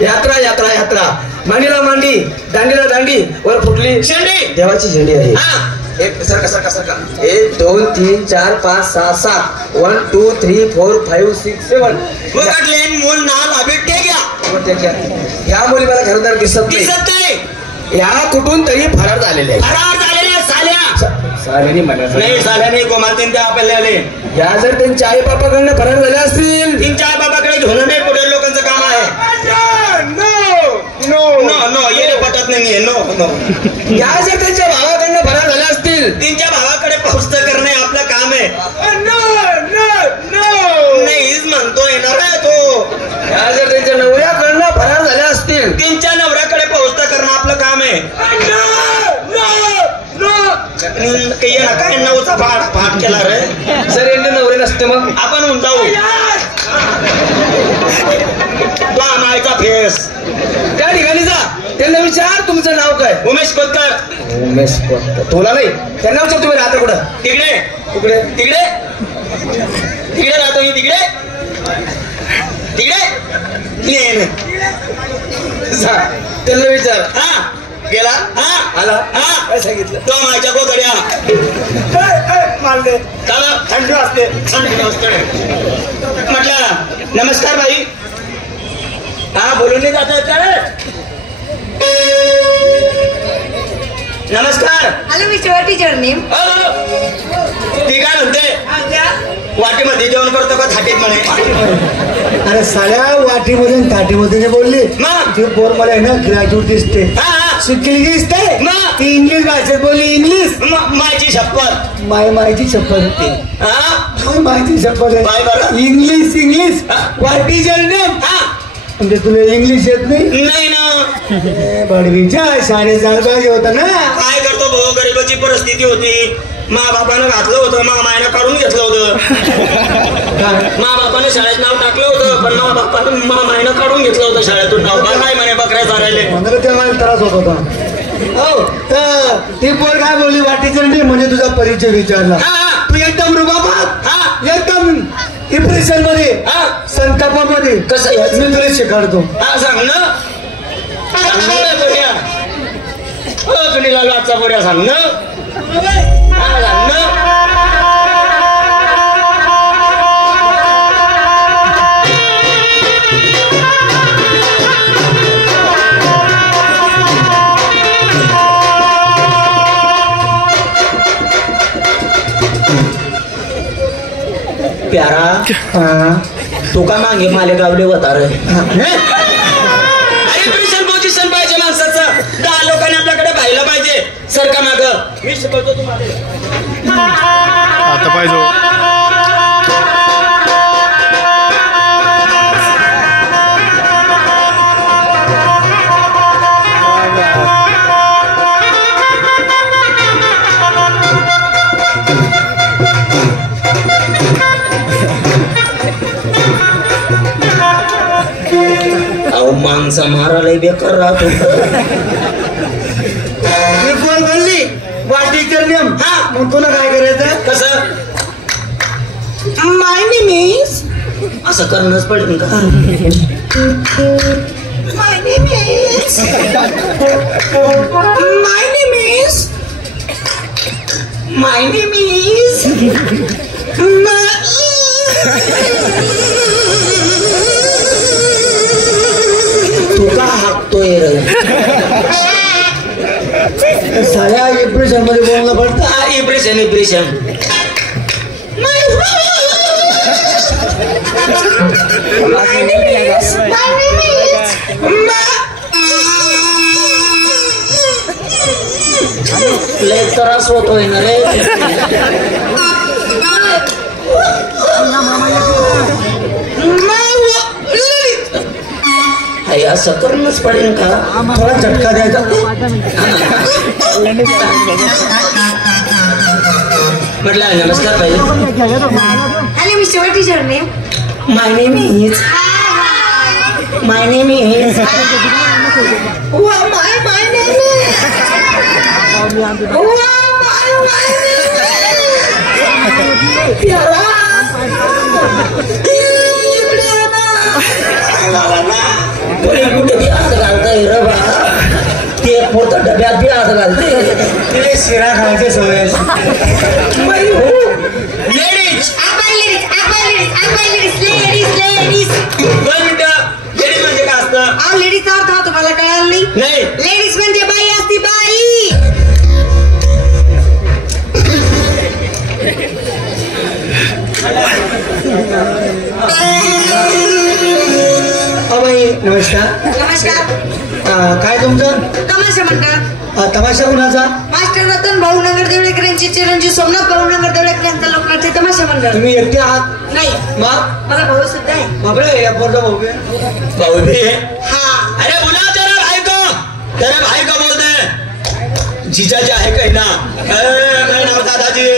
यात्रा यात्रा यात्रा, मांडीला मांडी, दांडीला दांडी, वर फुटली शेंडी, देवाची झेंडी आहे. एक सरका सरका सरका, 1 2 3 4 5 6 7 1 2 3 4 5 6 7 वगटलेन मूल नाल अभिट्टे घ्या. ह्या मुली मला घरदार दिसत नाही. दिसत नाही. या कुठून तरी फरार झालेले आहे. फरार झालेल्या साल्या. साल्यानी म्हणायचं नाही, साल्या नाही, गोमालतीन त्या आपल्याला. या जर त्यांच्या आई बापाकडनं फरार झाल्या असतील, तीनच्या आई बाबाकडे घेऊन नाही, पुढे लोकांचं काम आहे. नो नो नो, ये पटत नाही. नो नो, या जर त्यांच्या भावाकडनं फरार झाल्या असतील, तीनच्या भावाकडे पोहोचत करणे आपलं काम आहे. नाहीच म्हणतो, येणार आहे तो. या जर त्यांच्या नवऱ्याकडनं फरार झाल्या असतील, तीनच्या नवऱ्याकडे पोहोचत करणं आपलं काम आहे. काही ना काय नवचा पाठ केला रे. जर यांना नवरे नसते मग आपण होऊन जाऊ. तो मायचा फेस. त्या ठिकाणी जा, त्यांना विचार तुमचं नाव काय. उमेश कोतकर. उमेश कोतकर. तुला नाही, त्यांना विचार तुम्ही राहता कुठं. तिकडे तिकडे तिकडे तिकडे राहतो मी. तिकडे तिकडे जा, त्यांना विचार. हा गेला. हा आला. हा काय सांगितलं. तो माझ्या गोदड्या मानले चला. थंडी असते. थंडी असते. म्हटलं नमस्कार बाई. हा बोलून नाही जात रे. नमस्कार. Hello mister teacher name. ती काय म्हणते, वाटीमध्ये जेवण करतो का थाटीत म्हणे. अरे साल्या वाटीमध्ये आणि ताटीमध्ये बोलली. मग ती पोर मला आहे ना ग्रॅज्युएट दिसते, हा शिकलेली दिसते. मग ती इंग्लिश भाषेत बोलली. इंग्लिश मायची शपथ. मायची शपथ होती. हा मायची शपथ बाय बरं. आहे. English what is your name. म्हणजे तुला इंग्लिश येत नाही. नाही ना, बडवीच्या शाळेत जायला पाहिजे होतं ना. काय करतो भाऊ, गरीबाची परिस्थिती होती. मा बापानं घातलं होतं, मा मायनं काढून घेतलं होतं. मा बापाने शाळेत नाव टाकलं होतं, पण मा मायनं काढून घेतलं होतं शाळेतून नाव. काय म्हणे बकऱ्या चारायले. मला तेव्हा त्रास होत होता. हो तर ती पोर काय बोलली, वाटीचं नेम म्हणजे तुझा परिचय विचारला. तू एकदम रुबाबात, एकदम डिप्रेशन मध्ये, संतापामध्ये. कसं मी तुला शिकाडतो. हा सांग ना. कुणीला लाचा पोऱ्या सांग ना. हा सांग ना. प्यारा तू का मागे माले गावले होता रे. प्रिपरेशन पोझिशन पाहिजे माणसाचं. 10 लोकांनी आपल्याकडे पाहिलं पाहिजे. सरका माग मी शिकवतो तुम्हाला. आता पाहिजे माणसा मारायला बेकार राहतो. कोण बोलली वाटीचं नेम. मग तुला काय करायचं. कसं माय नेम इज असं करणंच पडेल का. My name is my name is my name is तू का हाकतोय रे. साऱ्या डिप्रेशन मध्ये बोलणं पडतं. इम्प्रेशन लय त्रास होतोय ना रे. असं करूनच पडेल का. थोडा झटका द्यायचा. म्हटलं नमस्कार पाहिजे. Hello mister teacher name. My name is my name is my name कोणी कुठे बी हात घालताय रे बा ते पोत डब्यात बी हात घालते तिने शिरा खायची सवय लेडीज लेडीज लेडीज 2 मिनिटं लेडीज म्हणजे काय असतं लेडीजचा अर्थ हा तुम्हाला कळाला नाही नाही लेडीज म्हणजे बाई असती बाई बाई नमस्कार नमस्कार काय तुमचं तमाशा म्हणतात तमाशा कुणाचा मास्टर रतन भाऊ नगर देवळेकर यांचे चिरंजीव सोमनाथ भाऊ नगर देवळेकर यांचा लोकनाट्य तमाशा मंडळ तुम्ही एकटे आहात नाही मग मला भाऊ सुद्धा आहे बापरे या पोरचा भाऊ आहे. भाऊ भी हा अरे बोला तेरा भाई को बोलते जीजा जी आहे काही ना मैं नाव दादाजी